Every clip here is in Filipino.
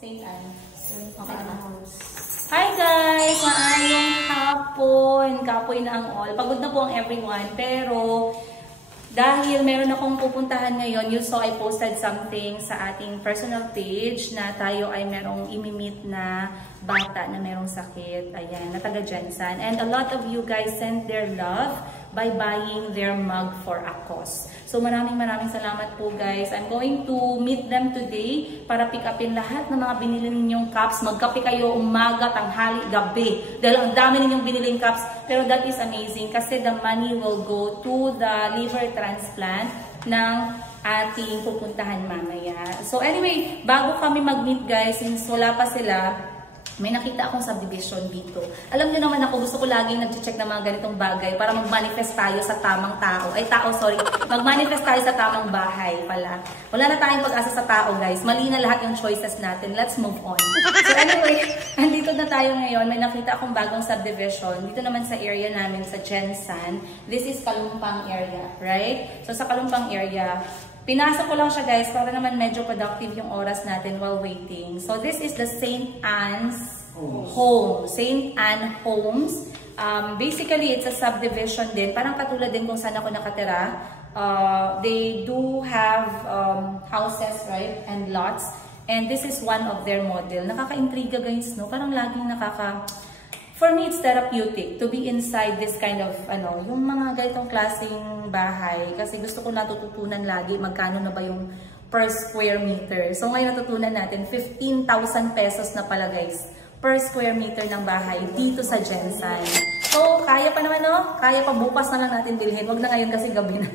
St. Anne. Hi guys! Maayong hapon. Kapoy na ang all. Pagod na po ang everyone. Pero dahil meron akong pupuntahan ngayon, you saw I posted something sa ating personal page na tayo ay merong imimit na bata na merong sakit. Ayan, na taga Jensan. And a lot of you guys sent their love by buying their mug for a cause. So maraming salamat po guys. I'm going to meet them today para pick upin lahat ng mga binili ninyong cups. Magkape kayo umaga, tanghali, gabi. Dahil ang dami ninyong biniling cups. Pero that is amazing kasi the money will go to the liver transplant ng ating pupuntahan mamaya. So anyway, bago kami mag-meet guys, since wala pa sila, may nakita akong subdivision dito. Alam niyo naman ako, gusto ko laging nag-check ng mga ganitong bagay para mag-manifest tayo sa tamang tao. Mag-manifest tayo sa tamang bahay pala. Wala na tayong pag-asa sa tao, guys. Mali na lahat yung choices natin. Let's move on. So anyway, andito na tayo ngayon. May nakita akong bagong subdivision. Dito naman sa area namin, sa Jensan. This is Kalumpang area, right? So sa Kalumpang area, pinasok ko lang siya guys para naman medyo productive yung oras natin while waiting. So this is the St. Anne's home. St. Anne Homes. Basically, it's a subdivision din. Parang katulad din kung saan ako nakatira. They do have houses, right? And lots. And this is one of their model. Nakaka-intriga guys, no? Parang laging For me, it's therapeutic to be inside this kind of, yung mga ganitong klaseng bahay. Kasi gusto ko natututunan lagi magkano na ba yung per square meter. So ngayon natutunan natin, 15,000 pesos na pala guys, per square meter ng bahay dito sa Jensan. So, kaya pa naman, no? Kaya pa, bukas na lang natin bilhin. Huwag na ngayon kasi gabi na.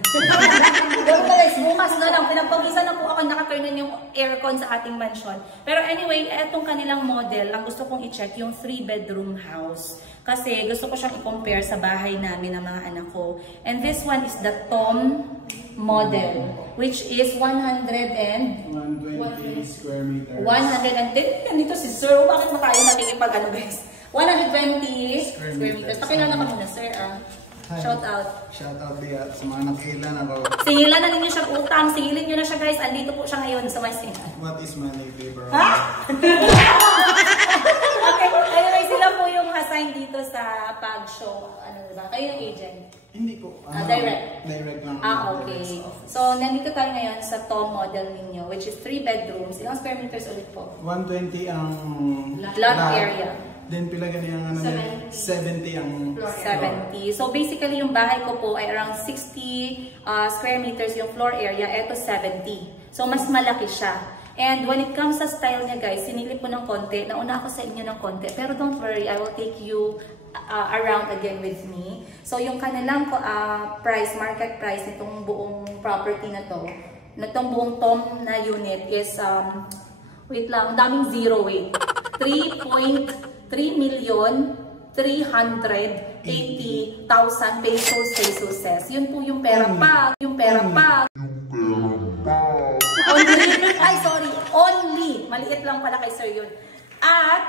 Gawin na guys, bukas na lang. Pinagpawisan na po ako, naka-turn yung aircon sa ating mansion. Pero anyway, etong kanilang model, ang gusto kong i-check yung 3-bedroom house. Kasi gusto ko siyang i-compare sa bahay namin ng mga anak ko. And this one is the Tom model, which is 120 square meters. 110. Nandito si Sir. Bakit mo tayo nakikipag guys? 120 square meters. Pakilala ka muna, sir. Shout out. Shout out diya sa mga nakikilan ako. Singilan na ninyo siyang utang. Singilin nyo na siya guys. Andito po siya ngayon sa Masin. What is money, paper? Okay. Anyway, sila po yung assign dito sa pag-show. Ano ba? Kayo yung agent? Hindi po. Direct? Direct lang. Okay. So, nandito tayo ngayon sa Tom model ninyo, which is 3 bedrooms. Ilang square meters ulit po? 120 ang lot area. Then pila gani ang 70 ang floor 70. So basically yung bahay ko po ay around 60 square meters yung floor area. Ito 70. So mas malaki siya. And when it comes sa style niya guys, sinilip ko ng konti. Nauna ako sa inyo ng konti. Pero don't worry, I will take you around again with me. So yung kanilang price, market price nitong buong property na to, nitong buong Tom na unit is, wait lang, daming zero wait. 3,380,000 pesos. Yun po yung pera pa. Only. Ay, sorry. Only. Maliit lang pala kay sir yun. At,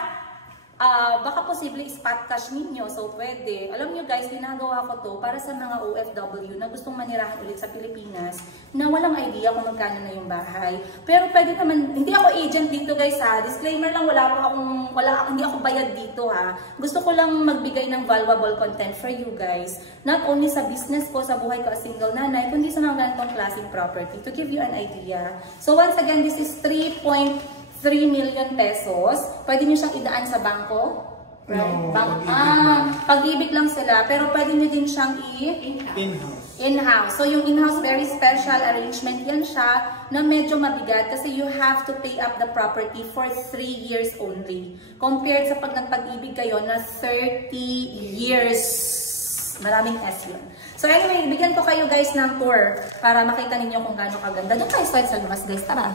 baka posible spot cash ninyo. So, pwede. Alam nyo guys, ginagawa ko to para sa mga OFW na gustong manirahan ulit sa Pilipinas na walang idea kung magkano na yung bahay. Pero pwede naman, hindi ako agent dito guys ha. Disclaimer lang, hindi ako bayad dito ha. Gusto ko lang magbigay ng valuable content for you guys. Not only sa business ko, sa buhay ko as single nanay, kundi sa mga ganitong klaseng property to give you an idea. So, once again, this is 3.3 million pesos. Pwede nyo siyang idaan sa bangko. Right? No, Pag-ibig lang sila. Pero pwede nyo din siyang in-house. So yung in-house, very special arrangement yan siya na medyo mabigat kasi you have to pay up the property for 3 years only. Compared sa pag nagpag-ibig kayo na 30 years. Maraming S yun. So anyway, bigyan ko kayo guys ng tour para makita ninyo kung gaano kaganda. Doon tayo start sa labas guys. Tara!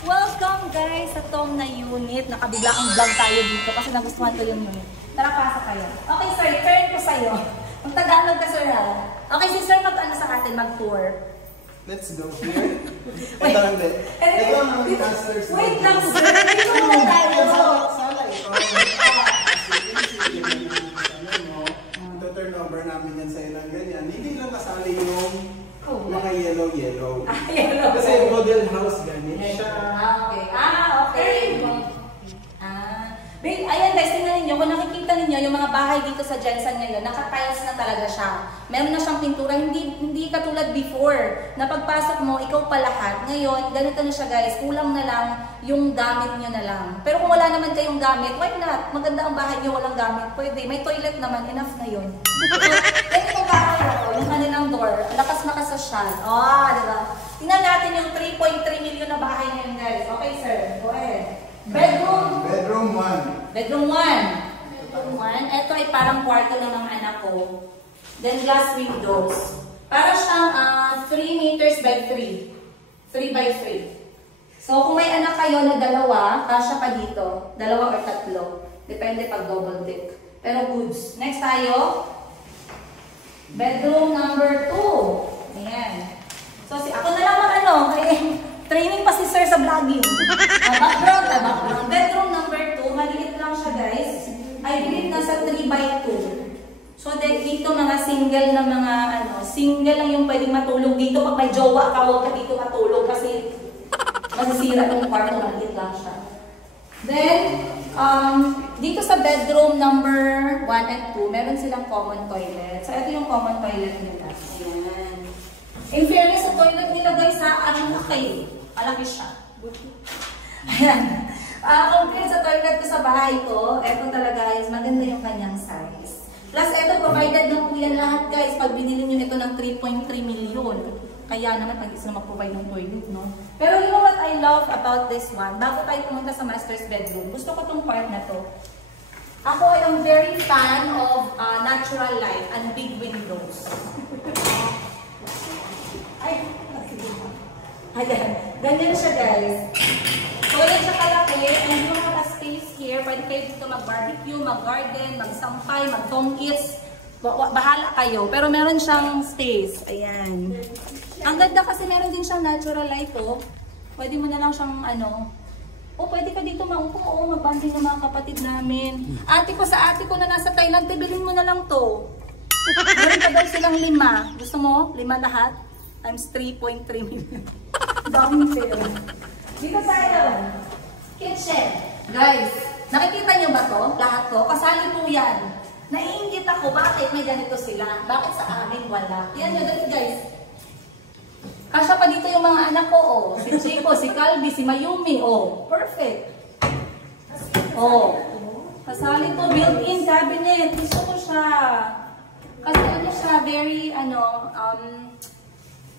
Welcome guys sa Tom na unit. Nakabigla ang vlog tayo dito kasi nagustuhan ko yung unit. Tara, pasok kayo. Okay sir, turn ko sa'yo. Ang Tagalog ka sir ha. Okay si sir, mag-ano sa atin, mag-tour. Let's go here. Ito hindi. Ito ang master's. Wait lang sir, dito muna tayo. Sala ito. Ito turnover namin yan sa ilang ganyan. Hindi lang kasali yung mga yellow. Yellow. Kasi model house ganyan siya. bahay dito sa Jensen ngayon, naka-tiles na talaga siya. Meron na siyang pintura, hindi katulad before. Na pagpasok mo, ikaw pa lahat. Ngayon, ganito na siya guys, kulang na lang yung gamit nyo na lang. Pero kung wala naman kayong gamit, why not? Maganda ang bahay nyo, walang gamit. Pwede, may toilet naman, enough na yun. Yan yung bahay ako, yung kanilang door, lakas-lakas sa siya. Diba? Tingnan natin yung 3.3 million na bahay ngayon guys. Okay sir, go ahead. Bedroom 1. Bedroom 1. Ito ay parang kwarto lang ng anak ko. Then glass windows. Para siyang 3 meters by 3. 3 by 3. So kung may anak kayo na dalawa, kasya pa dito. 2 or 3. Depende pag double deck. Pero goods. Next tayo. Bedroom number 2. Ayan. So ako na lang training pa si sir sa vlogging. Background. Bedroom number 2, maliit lang siya guys. I believe nasa 3 by 2. So dito mga single na single lang yung pwedeng matulog dito. Pag may jowa ka, huwag ka dito matulog kasi masisira yung kwarto, maliit lang siya. Then, dito sa bedroom number 1 and 2, meron silang common toilet. So ito yung common toilet nila. Ayan. In fairness sa toilet nila guys, malaki siya. Ayan. Compared sa toilet ko sa bahay ko, eto talaga guys, maganda yung kanyang size. Plus, eto provided na po yan lahat guys, pag binili nyo ito ng 3.3 million. Kaya naman, pag isa na mag-provide ng toilet, no? Pero you know what I love about this one? Bago tayo pumunta sa master's bedroom, gusto ko tong part na to. Ako ay am very fan of natural light and big windows. Ayan. Ganyan siya guys. So, yan siya kalaki. And you have a space here. Pwede kayo dito mag-barbecue, mag-garden, mag-sampay, mag-tong-eats. Bahala kayo. Pero meron siyang space. Ayan. Ang ganda kasi meron din siyang natural light, oh. Pwede mo na lang siyang pwede ka dito maupo. Mag-banding ng mga kapatid namin. Sa ate ko na nasa Thailand, bibilin mo na lang to. Meron pa daw silang 5. Gusto mo? 5 lahat? Times 3.3 million. Daming pera. Dito tayo. Kitchen. Guys, nakikita niyo ba to? Lahat to? Kasali po yan. Naiingit ako, bakit may ganito sila? Bakit sa amin wala? Yan nyo, dali guys. Kasya pa dito yung mga anak ko, oh. Si Chico, si Calvi, si Mayumi, oh. Perfect. Oh. Kasali to, built-in cabinet. Gusto ko siya. Kasi siya, very,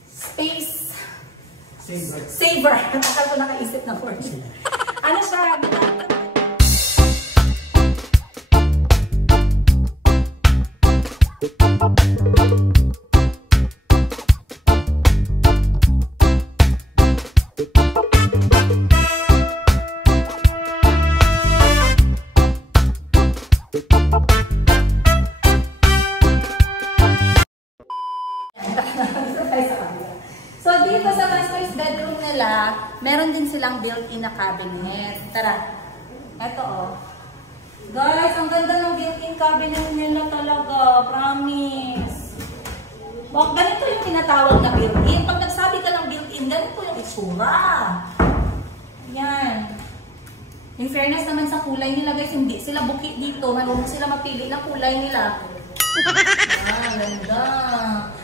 space saver. Nakakal ko nakaisip na word. Siya? So, dito sa master's bedroom nila, meron din silang built-in na cabinet. Tara. Ito, oh. Guys, ang ganda ng built-in cabinet nila talaga. Promise. Ganito yung tinatawag na built-in. Pag nagsabi ka ng built-in, ganito yung itsura. Yan. In fairness naman sa kulay nila, guys, hindi sila buki dito. Marunong sila mapili ng kulay nila. Ganda.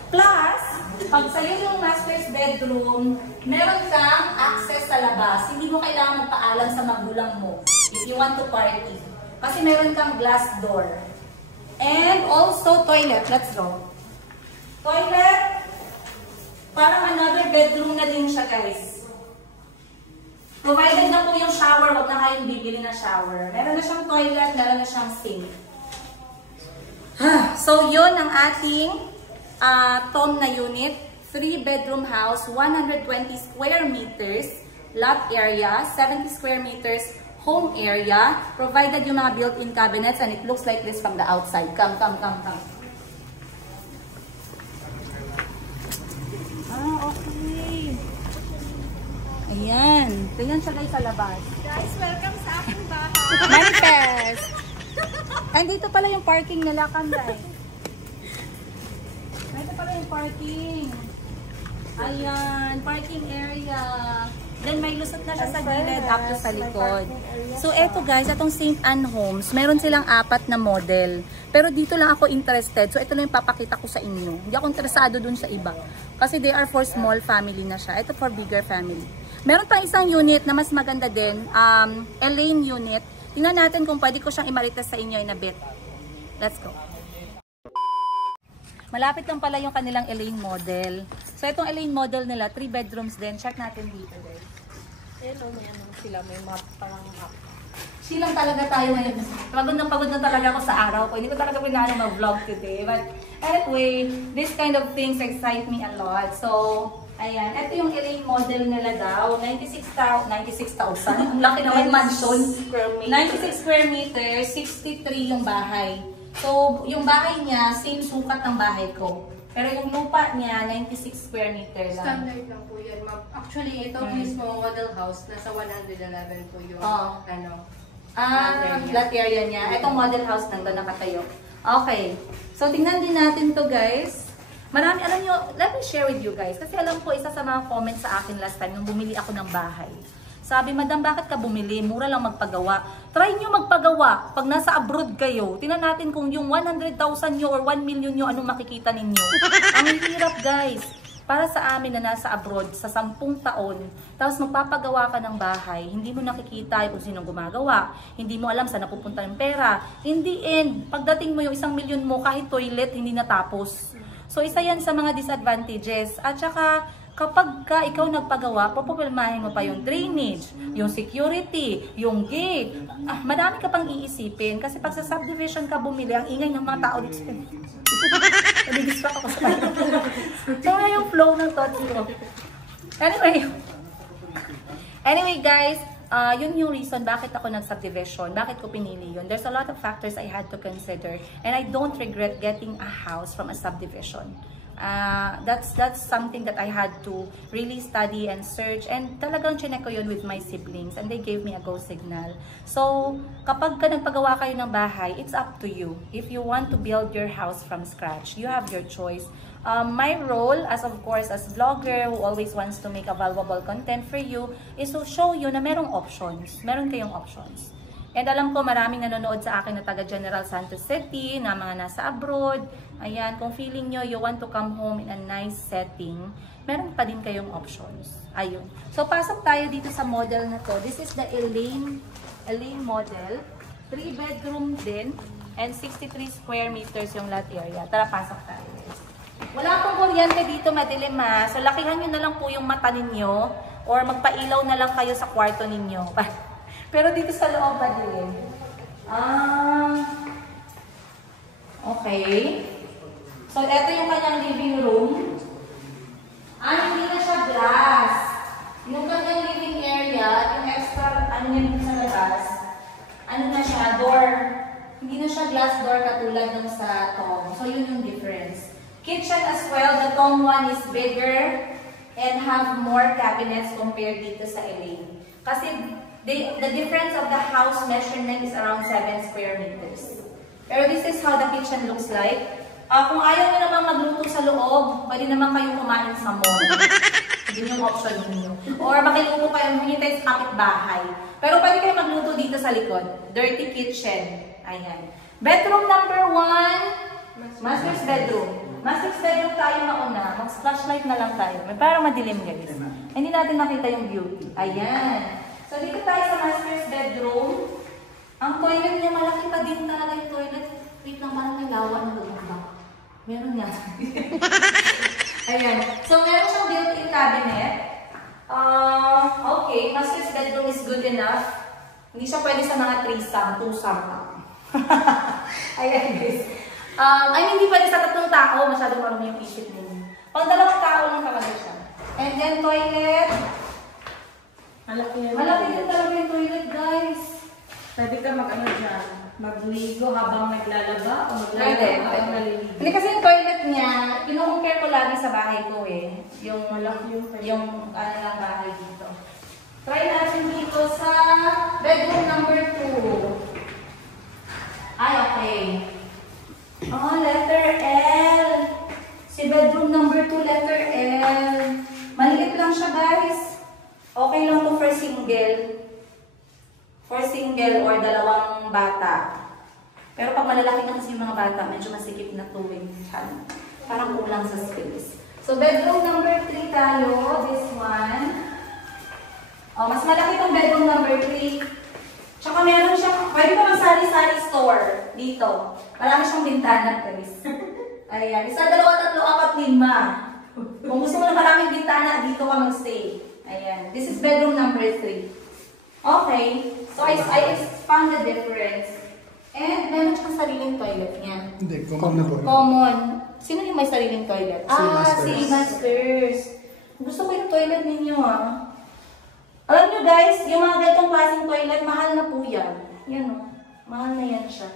Plus, pag sa'yo yung master's bedroom, meron kang access sa labas. Hindi mo kailangan magpaalam sa magulang mo if you want to party. Kasi meron kang glass door. And also toilet. Let's go. Toilet. Parang another bedroom na din siya, guys. Provided na po yung shower. Huwag na kayong bibili na shower. Meron na siyang toilet. Meron na siyang sink. So, yun ang ating Tom na unit, 3-bedroom house, 120 square meters, lot area, 70 square meters, home area, provided yung mga built-in cabinets, and it looks like this from the outside. Come. Okay. Ayan. Tingnan siya guys sa labas. Guys, welcome sa aking bahay. Manifest! And dito pala yung parking nila, Kanday. Ito pala yung parking. Ayan, parking area. Then may lusot na siya sa gilid up to sa likod. So eto guys, itong St. Anne Homes, meron silang 4 na model. Pero dito lang ako interested. So ito lang yung papakita ko sa inyo. Hindi ako interesado dun sa iba. Kasi they are for small family na siya. Ito for bigger family. Meron pang isang unit na mas maganda din. Elaine unit. Tingnan natin kung pwede ko siyang imarites sa inyo in a bit. Let's go. Malapit lang pala yung kanilang Elaine model. So itong Elaine model nila, 3 bedrooms din. Check natin dito guys. Hello, may ano sila, may map parang map. Silang talaga tayo ngayon. Pagod na talaga ako sa araw ko. Hindi ko talaga pinaan mag-vlog today. But anyway, this kind of things excite me a lot. So, ayan. Ito yung Elaine model nila daw. 96,000. Ang laki naman mansion. 96 square meters, 63 yung bahay. So, yung bahay niya, same sukat ng bahay ko. Pero yung lupa niya, 96 square meter lang. Standard lang po yan, ma'am. Actually, ito mismo model house, nasa 111 po yung ano. Flat area niya. Itong model house nang doon nakatayo. Okay. So, tingnan din natin to guys. Marami, alam nyo, let me share with you guys. Kasi alam ko, isa sa mga comments sa akin last time, nung bumili ako ng bahay. Sabi, madam, bakit ka bumili? Mura lang magpagawa. Try nyo magpagawa. Pag nasa abroad kayo, tingnan natin kung yung 100,000 nyo or 1 million nyo, anong makikita ninyo. Ang hirap guys. Para sa amin na nasa abroad, sa 10 taon, tapos magpapagawa ka ng bahay, hindi mo nakikita kung sinong gumagawa, hindi mo alam saan napupunta yung pera. In the end, pagdating mo yung 1 million mo, kahit toilet, hindi natapos. So, isa yan sa mga disadvantages. At saka, kapag ikaw nagpagawa, papapalmahin mo pa yung drainage, yung security, yung gate. Madami ka pang iisipin. Kasi pag sa subdivision ka bumili, ang ingay ng mga tao dito. Nag-distract ako sa kanya. So, yung flow ng thoughts ko. Anyway guys, yun yung reason bakit ako nag-subdivision, bakit ko pinili yun. There's a lot of factors I had to consider and I don't regret getting a house from a subdivision. That's something that I had to really study and search and talagang chinek ko yun with my siblings and they gave me a go signal. So, kapag nagpagawa kayo ng bahay, it's up to you. If you want to build your house from scratch, you have your choice. My role as of course as vlogger who always wants to make a valuable content for you is to show you na merong options. Meron kayong options. And alam ko maraming nanonood sa akin na taga General Santos City, na mga nasa abroad. Ayan, kung feeling nyo you want to come home in a nice setting, meron pa din kayong options. Ayun. So, pasok tayo dito sa model na to. This is the Elaine model. 3 bedroom din and 63 square meters yung lot area. Tara, pasok tayo. Wala pong kuryente dito, madilim ha. So, lakihan nyo na lang po yung mata ninyo or magpailaw na lang kayo sa kwarto ninyo. Pero dito sa loob ba din? Okay. So, ito yung kanyang living room. Hindi na siya glass. Yung kanyang living area, yung extra, yan sa labas, na siya, door. Hindi na siya glass door katulad ng sa Tom. So, yun yung difference. Kitchen as well, the Tom one is bigger and have more cabinets compared dito sa Elaine. Kasi, the difference of the house measurement is around 7 square meters. Pero this is how the kitchen looks like. Kung ayaw nyo naman magluto sa loob, pwede naman kayong kumain sa mall. Yun yung option ninyo. Or makiluto kayo, hinintay sa kapitbahay. Pero pwede kayo magluto dito sa likod. Dirty kitchen. Ayan. Bedroom number 1, master's bedroom. Master's bedroom tayo mauna. Mag-flashlight na lang tayo. Parang madilim guys. Hindi natin makita yung beauty. Ayan. So, dito tayo sa master's bedroom. Ang toilet niya, malaki pa din talaga yung toilet. Wait lang, parang may lawa na doon ba? Meron yan. Ayan. So, meron siyang built-in cabinet. Okay, master's bedroom is good enough. Hindi siya pwede sa mga 3-some, 2-some. Ayan, guys. Hindi pwede sa 3 tao. Masyadong marami yung isip ninyo. Pag 2 tao lang talaga siya. And then, toilet. Malaki din talaga yung toilet, guys. Pwede ka magligo habang naglalaba o maglalaba habang naliligo. Hindi kasi yung toilet niya, kinukumpare ko lagi sa bahay ko eh. Yung malaki yung lang bahay dito. Try natin dito sa bedroom number 2. Ay, okay. Letter L. Si bedroom number 2, letter L. Maliit lang siya, guys. Okay lang or dalawang bata. Pero pag malalaki na kasi yung mga bata, medyo masikip na tuwing siya. Parang kulang sa space. So, bedroom number 3 tayo. This one. Oh, mas malaki itong bedroom number 3. Tsaka meron siyang, pwede pa mag-sari-sari store dito. Marami siyang bintana, guys. Ayan. 1, 2, 3, 4, 5. Kung gusto mo na maraming bintana, dito ka mag-stay. Ayan. This is bedroom number 3. Okay. So, I found the difference. And meron siyang sariling toilet niya. Hindi, common. Common. Sino yung may sariling toilet? Si Masters. Gusto ko yung toilet ninyo, Alam nyo guys, yung mga ganitong klaseng toilet, mahal na po yan. Yan mahal na yan siya.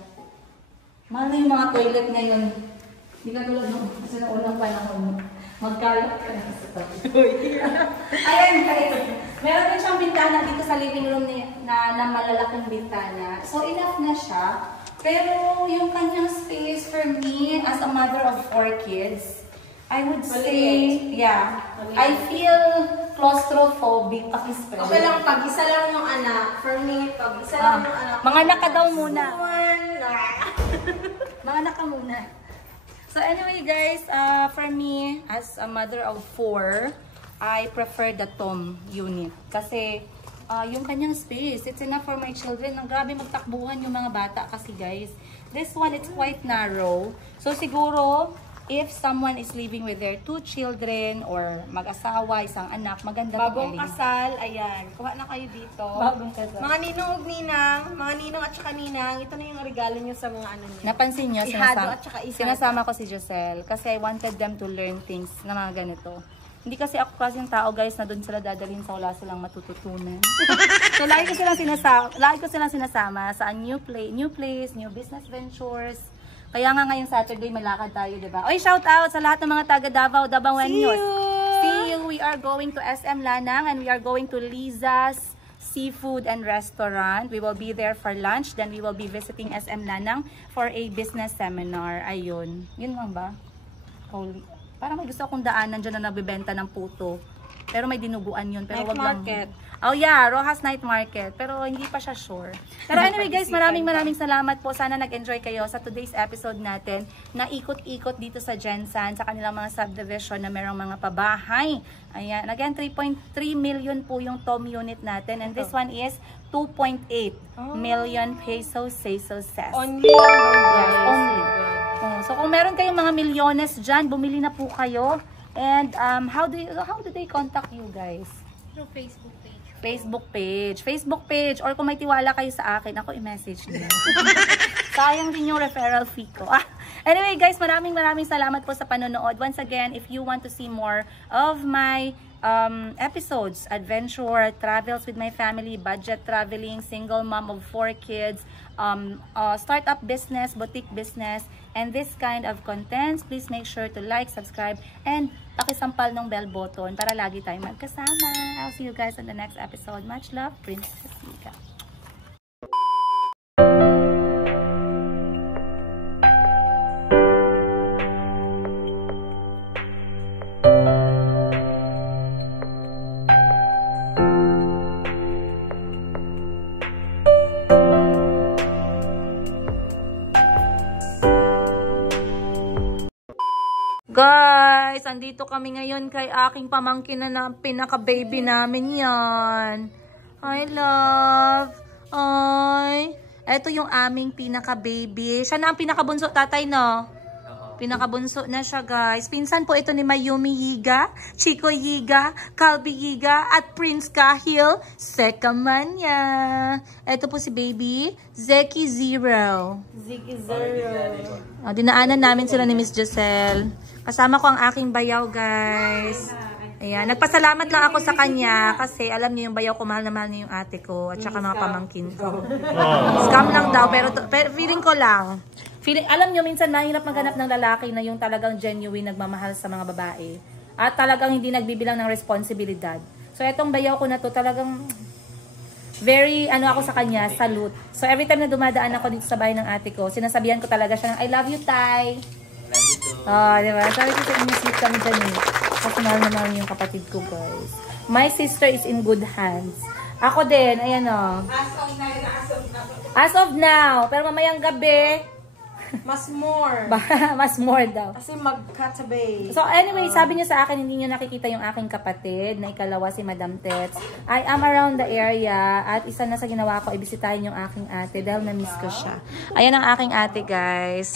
Mahal na yung mga toilet ngayon. Hindi ka tulad nung kasi na unang panahon. Magkalap ka na sa tabi. Ayan guys, meron din siyang bintana dito sa living room na malalaking bintana. So enough na siya. Pero yung kanyang space for me as a mother of 4 kids, I would say, I feel claustrophobic. Okay lang, pag isa lang yung anak. For me, pag isa lang yung anak. Mga anak ka daw muna. Mga anak ka muna. So anyway guys, for me, as a mother of 4, I prefer the Tom unit. Kasi yung kanyang space, it's enough for my children. Ang grabe magtakbuhan yung mga bata kasi guys. This one, it's quite narrow. So siguro, if someone is living with their 2 children or mag-asawa, isang anak, maganda bagong kasal, ayan. Kuha na kayo dito. Bagong kasal. Mga ninong ug ninang, mga ninong at saka ninang, ito na yung regalo nyo sa mga ano nyo. Napansin nyo, ihado at saka ihado. Sinasama ko si Giselle kasi I wanted them to learn things na mga ganito. Hindi kasi ako klaseng tao guys na doon sila dadalhin sa wala silang matututunan. So lagi ko silang sinasama sa new place, new business ventures. Kaya nga ngayong Saturday malakad tayo, 'di ba? Oy, shout out sa lahat ng mga taga Davao, Davaoenos. See you. We are going to SM Lanang and we are going to Liza's Seafood and Restaurant. We will be there for lunch, then we will be visiting SM Lanang for a business seminar. Ayun. Yun lang ba? Holy. Parang may gusto akong daanan dyan na nabibenta ng puto. Pero may dinuguan yun. Pero night market. Oh yeah, Rojas Night Market. Pero hindi pa siya sure. Pero anyway guys, maraming salamat po. Sana nag-enjoy kayo sa today's episode natin na ikot-ikot dito sa Gensan, sa kanilang mga subdivision na merong mga pabahay. Ayan. Again, 3.3 million po yung Tom unit natin. And this one is 2.8 million pesos. Only? Yes, only. So kung meron kayong mga milyones dyan, bumili na po kayo. And how do they contact you guys? Through Facebook page. Facebook page. Or kung may tiwala kayo sa akin, ako i-message niyo. Sayang din yung referral fee ko. Anyway guys, maraming salamat po sa panonood. Once again, if you want to see more of my episodes, adventure, travels with my family, budget traveling, single mom of 4 kids, startup business, boutique business, and this kind of contents, please make sure to like, subscribe, and pakisampal ng bell button para lagi tayong magkasama. I'll see you guys on the next episode. Much love, Princess Mika. Guys, andito kami ngayon kay aking pamangkin na pinaka-baby namin yan. Hi, love. Ay. Ito yung aming pinaka-baby. Siya na ang pinaka-bunso, tatay, no? Pinaka-bunso na siya, guys. Pinsan po ito ni Mayumi Yiga, Chico Yiga, Calvi Yiga, at Prince Kahil Sekamanya. Ito po si baby, Zeki Zero. Dinaanan namin sila ni Miss Giselle. Kasama ko ang aking bayaw, guys. Ayan. Nagpasalamat lang ako sa kanya kasi alam niyo yung bayaw ko, mahal na mahal niyo yung ate ko at saka mga pamangkin ko. Scam lang daw, pero feeling ko lang. Alam niyo, minsan mahirap maghanap ng lalaki na yung talagang genuine nagmamahal sa mga babae. At talagang hindi nagbibilang ng responsibilidad. So, etong bayaw ko na to talagang very, ako sa kanya, salute. So, every time na dumadaan ako dito sa bahay ng ate ko, sinasabihan ko talaga siya ng, I love you, Tay. Love you too. Diba? Sabi ko sa inyo, sweet kami dyan eh. Kasi mahal na mahal yung kapatid ko, guys. My sister is in good hands. Ako din, ayan o. As of now. Pero mamayang gabi, Mas more. mas more daw. Kasi mag-katabi. So anyway, sabi niya sa akin, hindi niya nakikita yung aking kapatid na ikalawa si Madam Tets. I am around the area at isa na sa ginawa ko ay bisitahin yung aking ate dahil na-miss ko siya. Ayan ang aking ate, guys.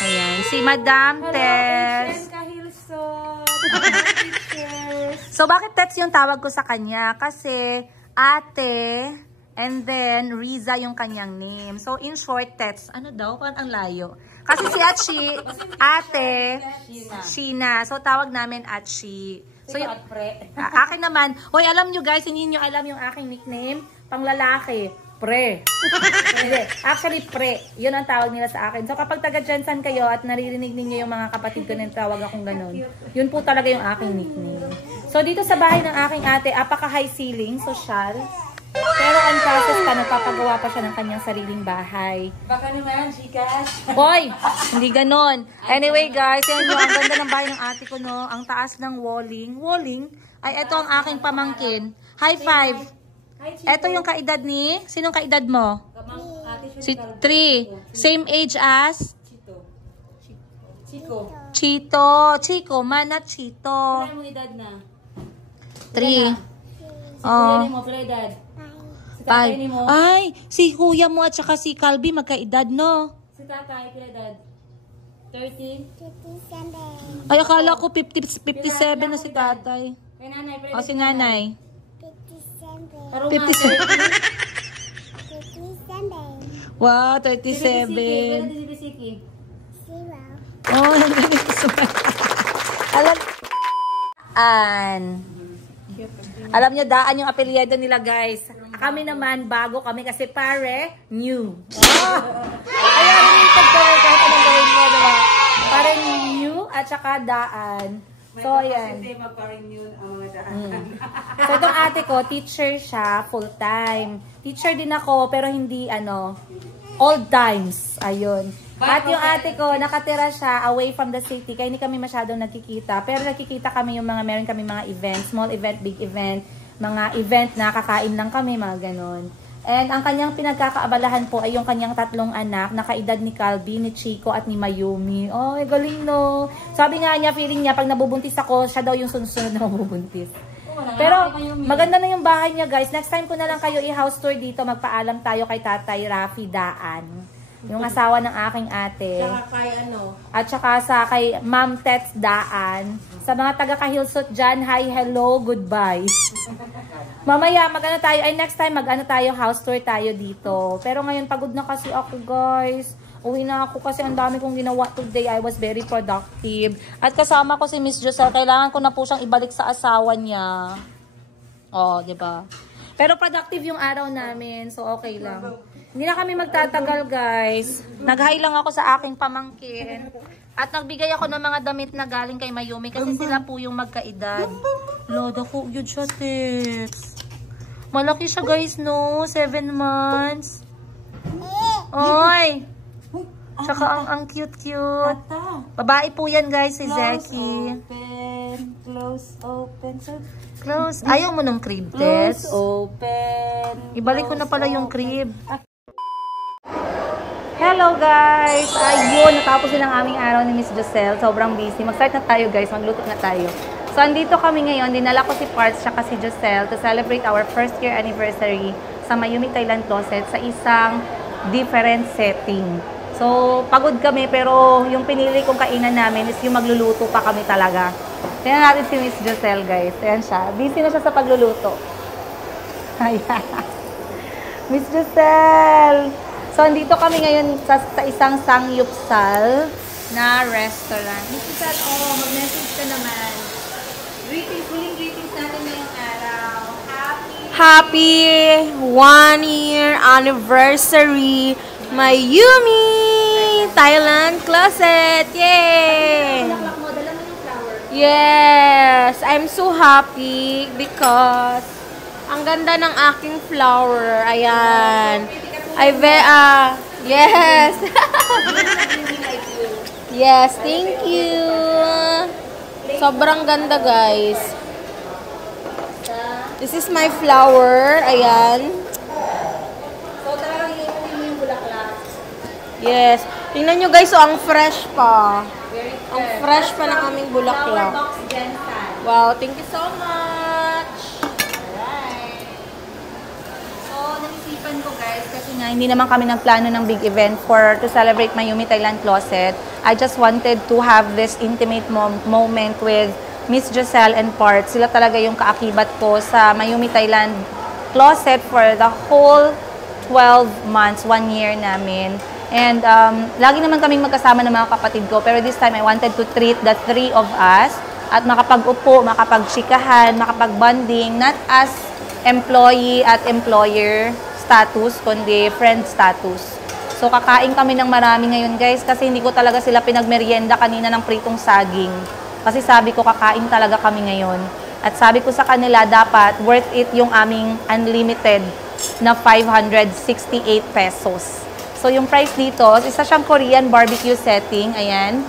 Ayan, si Madam Tets. So bakit Tets yung tawag ko sa kanya? Kasi ate, and then, Riza yung kanyang name. So, in short, Tets, ano daw? Parang ang layo. Kasi si Atchi, ate, Sheena. So, tawag namin Atchi. So, yung, akin naman, hoy, alam nyo guys, hindi nyo alam yung aking nickname, pang lalaki, Pre. Hindi, actually, Pre. Yun ang tawag nila sa akin. So, kapag taga-Jensan kayo at naririnig ninyo yung mga kapatid ko na tawag akong ganun, yun po talaga yung aking nickname. So, dito sa bahay ng aking ate, apaka-high ceiling, social. Pero on process pa, nagpapagawa pa siya ng kanyang sariling bahay. Baka naman, Gcash. Boy! Hindi ganon. Anyway guys, yan yung ang ganda ng bahay ng ate ko, no? Ang taas ng walling. Walling? Ay, ito ang aking pamangkin. High five! Ito yung kaedad ni? Sinong kaedad mo? Si 3. Same age as? Chico. Chito. Chico, man at Chito. Ano mong edad na? 3. Oh. Mo, pala edad. 5. Ay, si kuya mo at saka si Calby magkaedad, no? Si tatay, pala edad. 30? Ay, akala ko 57 na si tatay. Kay nanay, pala O, si nanay. 57. 57. Wow, 37. Si Bisiki. Oh, alam nyo, daan yung apelyido nila, guys. Kami naman, bago kami kasi pare, new. Oh! Ayan, related ko kahit anong gawin mo, diba? Pare new at saka daan. So, ayan. So, itong ate ko, teacher siya, full-time. Teacher din ako, pero hindi, old times. Ayun. At yung ate ko, nakatira siya away from the city, kaya hindi kami masyadong nagkikita. Pero nagkikita kami meron kami mga events, small event, big event, mga event na kakain lang kami, mga ganon. And ang kanyang pinagkakaabalahan po ay yung kanyang 3 anak, na kaedad ni Calby, ni Chico, at ni Mayumi. Oh, galing no. Sabi nga niya, feeling niya, pag nabubuntis ako, siya daw yung sunod-sunod na mabubuntis. Pero maganda na yung bahay niya, guys. Next time ko na lang kayo i-house tour dito, magpaalam tayo kay Tatay Rafi Daan. Yung asawa ng aking ate. Saka kay At saka sa kay Ma'am Tets Daan. Sa mga taga-Kahilsot dyan, hi, hello, goodbye. Mamaya, tayo. Ay, next time, tayo, house tour tayo dito. Pero ngayon, pagod na kasi ako, guys. Uwi na ako kasi ang dami kong ginawa today. I was very productive. At kasama ko si Miss Joselle. Kailangan ko na po siyang ibalik sa asawa niya. Oh, diba? Pero productive yung araw namin. So, okay lang. Hindi na kami magtatagal, guys. Nag-hi lang ako sa aking pamangkin. At nagbigay ako ng mga damit na galing kay Mayumi kasi sila po yung magkaedad. Loda ko, yun siya, Tets. Malaki siya, guys, no? 7 months. Oy! Tsaka ang cute-cute. Babae po yan, guys, si Zeki. Close, open. Close. Ayaw mo ng crib, Tets. Open. Ibalik ko na pala yung crib. Hello guys! Ayun, natapos din ang aming araw ni Miss Joselle. Sobrang busy. Mag-start na tayo guys. Magluto na tayo. So, andito kami ngayon. Dinala ko si Parts tsaka si Joselle to celebrate our 1st year anniversary sa Mayumi Thailand Closet sa isang different setting. So, pagod kami pero yung pinili kong kainan namin is yung magluluto pa kami talaga. Tingnan natin si Miss Joselle guys. Ayan siya. Busy na siya sa pagluluto. Ayan. Miss Joselle! So, andito kami ngayon sa isang sangyupsal na restaurant. Miss Joselle, mag-message ka naman. Huling greetings natin ngayong araw. Happy 1-year anniversary, Mayumi Thailand Closet! Yay! Bulaklak mo, dala mo yung flower. Yes! I'm so happy because ang ganda ng aking flower. Ayan. Yes. Yes, thank you. Sobrang ganda, guys. This is my flower. Ayan. So, talagang iuwi mo yung bulaklak. Yes. Tingnan nyo guys, so ang fresh pa. Very Ang fresh pa ng aming bulaklak. Flower box Jensen. Wow, thank you so much. Alright. So, naisipan ko guys, kasi nga hindi naman kami nagplano ng big event to celebrate Mayumi Thailand Closet. I just wanted to have this intimate moment with Miss Giselle and Part. Sila talaga yung kaakibat ko sa Mayumi Thailand Closet for the whole 12 months, 1 year namin. And lagi naman kaming magkasama ng mga kapatid ko. Pero this time, I wanted to treat the 3 of us at makapag-upo, makapag-chikahan, makapag-bonding, not as employee at employer status, kundi friend status. So, kakain kami ng marami ngayon, guys, kasi hindi ko talaga sila pinagmerienda kanina ng pritong saging. Kasi sabi ko, kakain talaga kami ngayon. At sabi ko sa kanila, dapat worth it yung aming unlimited na 568 pesos. So, yung price dito, isa siyang Korean barbecue setting. Ayan.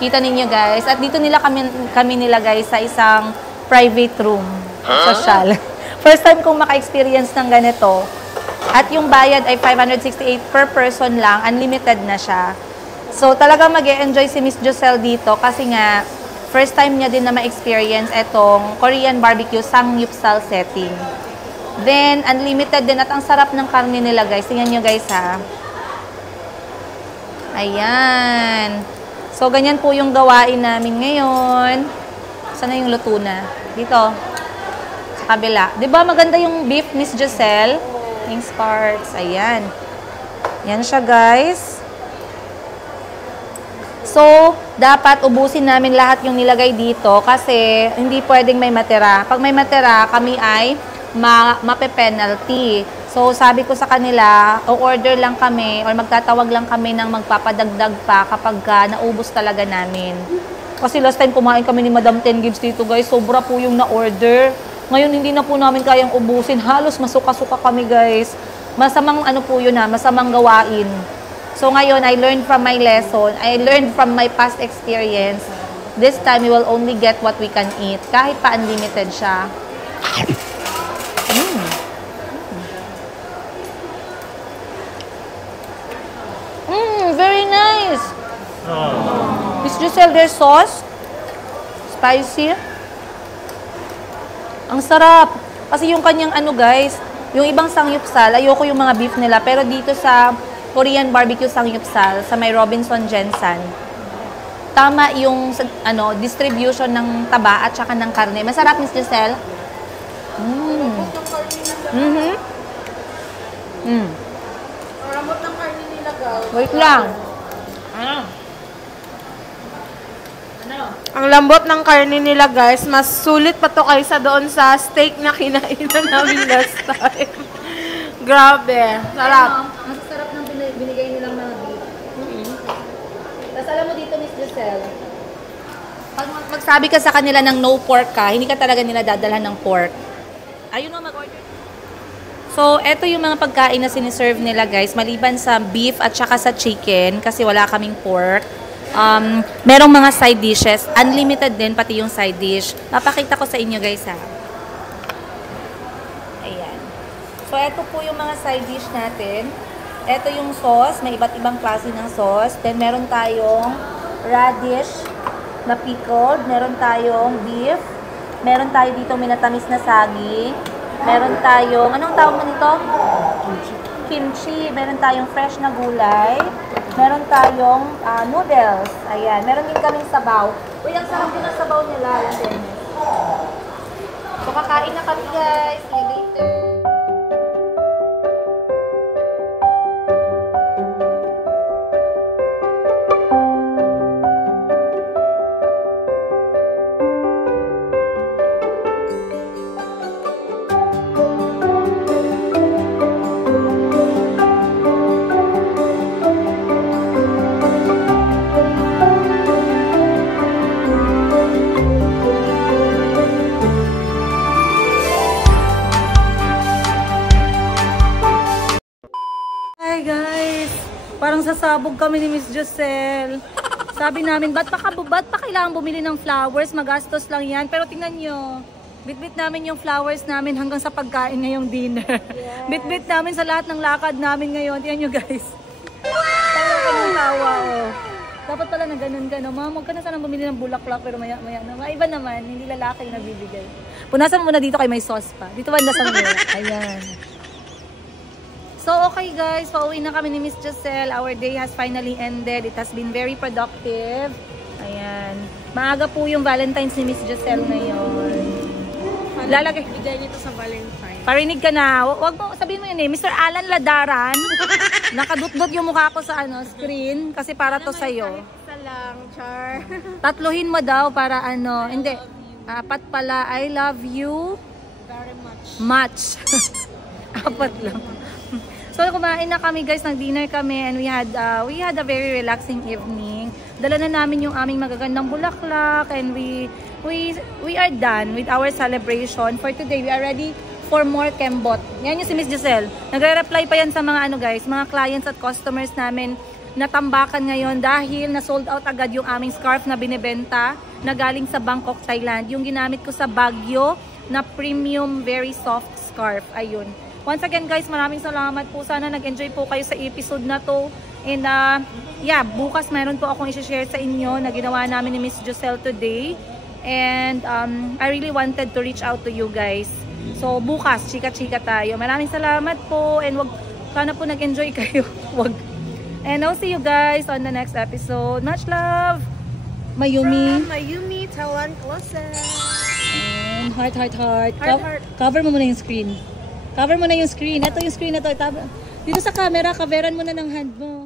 Kita ninyo, guys. At dito nila kami nilagay sa isang private room. Social. First time kong maka-experience ng ganito. At yung bayad ay 568 per person lang. Unlimited na siya. So, talagang mag-e-enjoy si Miss Giselle dito kasi nga, first time niya din na ma-experience itong Korean barbecue samgyeopsal setting. Then, unlimited din at ang sarap ng karne nila, guys. Tingnan nyo, guys, ha. Ayan. So, ganyan po yung gawain namin ngayon. Saan na yung luto na? Dito. Sa kabila. Diba maganda yung beef, Miss Giselle? Wings parts. Ayan. Yan siya, guys. So, dapat ubusin namin lahat yung nilagay dito kasi hindi pwedeng may matira. Pag may matira, kami ay mape-penalty. So, sabi ko sa kanila, o-order lang kami or magtatawag lang kami ng magpapadagdag pa kapag naubos talaga namin. Kasi last time kumain kami ni Madam 10 Gibbs dito, guys. Sobra po yung na-order. Ngayon, hindi na po namin kayang ubusin. Halos masuka-suka kami, guys. Masamang ano po yun ha, masamang gawain. So ngayon, I learned from my lesson. I learned from my past experience. This time, we will only get what we can eat. Kahit pa unlimited siya. Very nice. Miss Giselle, their sauce. Spicy. Ang sarap. Kasi yung kanyang ano guys, yung ibang samgyeopsal, ayoko yung mga beef nila. Pero dito sa Korean barbecue samgyeopsal sa may Robinson Jensen, tama yung ano, distribution ng taba at saka ng karne. Masarap, Miss Giselle. Ramot ng karne nila, guys. Wait lang. Ang lambot ng karne nila, guys. Mas sulit pa to kaysa doon sa steak na kinainan namin last time. Grabe. Sarap. Ang sarap ng binigay nilang mga beef. Tapos alam mo dito, Miss Giselle, pag magsabi ka sa kanila ng no pork ka, hindi ka talaga nila dadalhan ng pork. Ayun na, mag-order. So, eto yung mga pagkain na siniserve nila, guys. Maliban sa beef at saka sa chicken, kasi wala kaming pork. Merong mga side dishes. Unlimited din, pati yung side dish. Papakita ko sa inyo, guys, ha. Ayan. So, eto po yung mga side dish natin. Eto yung sauce. May iba't ibang klase ng sauce. Then, meron tayong radish na pickled. Meron tayong beef. Meron tayo dito minatamis na saging. Meron tayong, anong tawag mo nito? Kimchi. Meron tayong fresh na gulay. Meron tayong noodles. Ayan. Meron din kaming sabaw. Uy, ang sarap din ang sabaw nila. So, kakain na kami, guys. See you later. Hi guys! Parang sasabog kami ni Miss Giselle. Sabi namin, ba't pa kailangan bumili ng flowers? Magastos lang yan. Pero tingnan nyo, Bitbit namin yung flowers namin hanggang sa pagkain ngayong dinner. Yes. Bitbit namin sa lahat ng lakad namin ngayon. Tingnan nyo guys. Tawa ka ng tawa, oh. Dapat pala na ganun ka, no? Ma'am, huwag ka na sanang bumili ng bulaklak, pero maya na. Iba naman, hindi lalaki yung nagbibigay. Punasan mo muna dito kay may sauce pa. Dito ba nasa mo? Ayan. So, okay guys, pauwi na kami ni Miss Giselle. Our day has finally ended. It has been very productive. Ayan. Maaga po yung Valentine's ni Miss Giselle ngayon. Lalagay. Bigay nito sa Valentine. Parinig ka na. Wag mo, sabihin mo yun eh. Mr. Alan Ladaran. Nakadut-dut yung mukha ko sa screen. Kasi para to sa'yo. Isa lang, Char. Tatluhin mo daw para ano. Hindi. Apat pala. I love you. Very much. Much. Apat lang. So kumain na kami guys, nag-dinner kami and we had a very relaxing evening. Dala na namin yung aming magagandang bulaklak and we are done with our celebration for today. We are ready for more kembot. Yan yung si Miss Giselle. Nagre-reply pa yan sa mga guys, mga clients at customers namin na tambakan ngayon dahil na sold out agad yung aming scarf na binibenta na galing sa Bangkok, Thailand. Yung ginamit ko sa Baguio na premium very soft scarf. Ayun. Once again guys, maraming salamat po. Sana nag-enjoy po kayo sa episode na to. And yeah, bukas meron po akong i-share sa inyo na ginawa namin ni Miss Giselle today. And I really wanted to reach out to you guys. So bukas, chika-chika tayo. Maraming salamat po. And sana po nag-enjoy kayo. Wag. And I'll see you guys on the next episode. Much love! Mayumi. Mayumi, Tawan Closet. And heart. Heart. Cover mo muna yung screen. Cover mo na yung screen. Ito yung screen na to. Dito sa camera, coveran mo na ng hand mo.